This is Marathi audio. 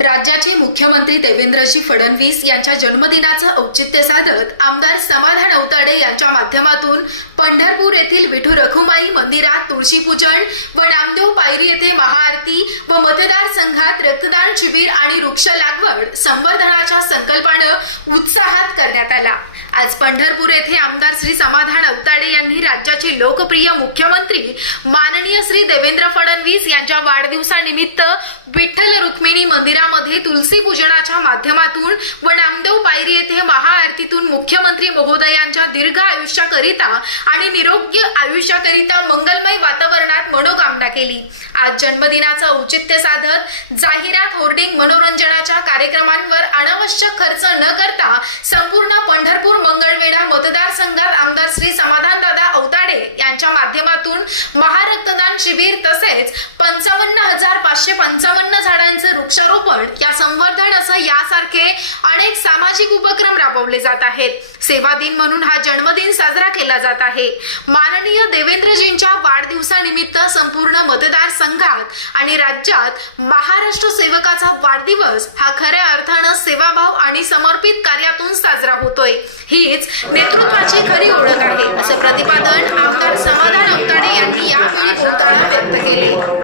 राज्याचे मुख्यमंत्री देवेंद्रजी फडणवीस यांच्या जन्मदिनाचं औचित्य साधत आमदार समाधान अवताडे यांच्या माध्यमातून पंढरपूर येथील विठू रखुमाई मंदिरात तुळशी पूजन व नामदेव पायरी येथे महाआरती व मतदारसंघात रक्तदान शिबिर आणि वृक्ष लागवड संवर्धनाच्या संकल्पानं उत्साहात करण्यात आला. आज पंढरपूर येथे आमदार श्री समाधान अवताडे यांनी राज्याचे लोकप्रिय मुख्यमंत्री माननीय श्री देवेंद्र फडणवीस यांच्या वाढदिवसानिमित्त विठ्ठल रुक्मिणी तुलसी पूजनाच्या माध्यमातून व नामदेव पायरी येथे महाआरतीतून मुख्यमंत्री महोदयांच्या दीर्घ आयुष्याकरिता आणि निरोग्य आयुष्याकरिता मंगलमय वातावरणात मनोकामना केली. आज जन्मदिनाचं औचित्य साधत जाहिरात होर्डिंग मनोरंजनाच्या कार्यक्रमांवर अनावश्यक खर्च न करता संपूर्ण पंढरपूर मंगळवेढा मतदारसंघात आमदार श्री समाधानदादा अवताडे यांच्या माध्यमातून महारक्तदान शिबिर तसेच पंचावन्न हजार पाचशे पंचावन्न झाडांचं वृक्षारोपण असं यासारखे अनेक सामाजिक उपक्रम राबवले जात आहेत. सेवा दिन म्हणून हा जन्मदिन साजरा केला जात आहे. माननीय देवेंद्रजींच्या वाढदिवसानिमित्त संपूर्ण मतदारसंघात आणि राज्यात महाराष्ट्र सेवकाचा वाढदिवस हा खऱ्या अर्थानं सेवाभाव आणि समर्पित कार्यातून साजरा होतोय. हीच नेतृत्वाची खरी ओळख आहे.